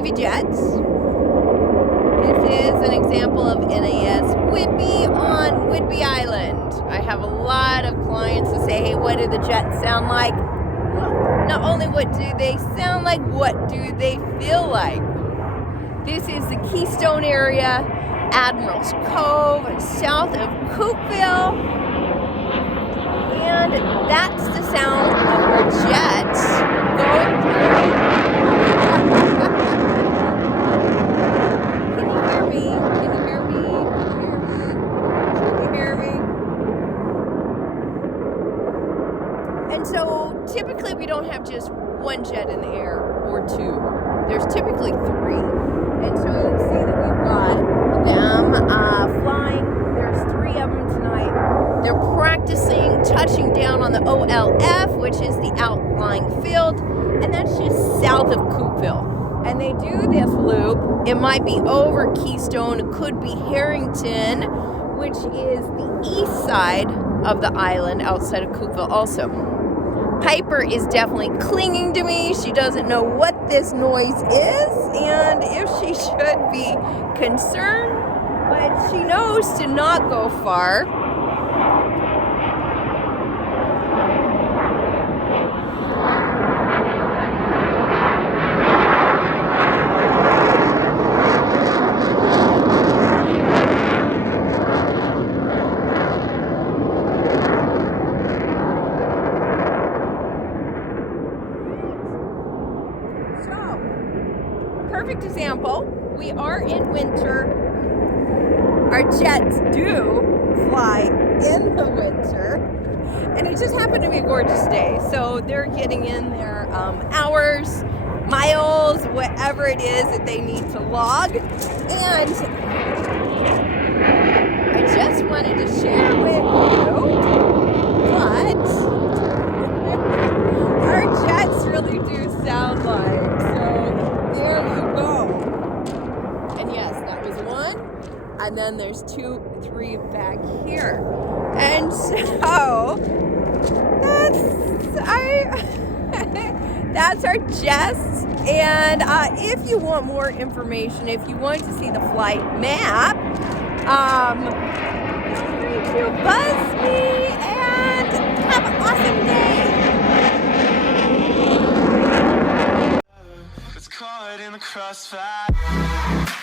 Navy jets. This is an example of NAS Whidbey on Whidbey Island. I have a lot of clients that say, hey, what do the jets sound like? Well, not only what do they sound like, what do they feel like? This is the Keystone area, Admiral's Cove, south of Coopville. And that's the sound of our jets going through. Can you hear me? Can you hear me? And so typically we don't have just one jet in the air or two. There's typically three. And so you can see that we've got them flying. There's three of them tonight. They're practicing touching down on the OLF, which is the outlying field, and that's just south of Coopville. And they do this loop. It might be over Keystone, it could be Harrington, which is the east side of the island outside of Coopville also. Piper is definitely clinging to me. She doesn't know what this noise is and if she should be concerned, but she knows to not go far. Perfect example. We are in winter. Our jets do fly in the winter, and it just happened to be a gorgeous day. So they're getting in their hours, miles, whatever it is that they need to log. And I just wanted to share with you what our jets really do sound like. There you go. And yes, that was one. And then there's 2, 3 back here. And so that's our jets. And if you want more information, if you want to see the flight map, feel free to buzz me and have an awesome day. Caught in the crossfire.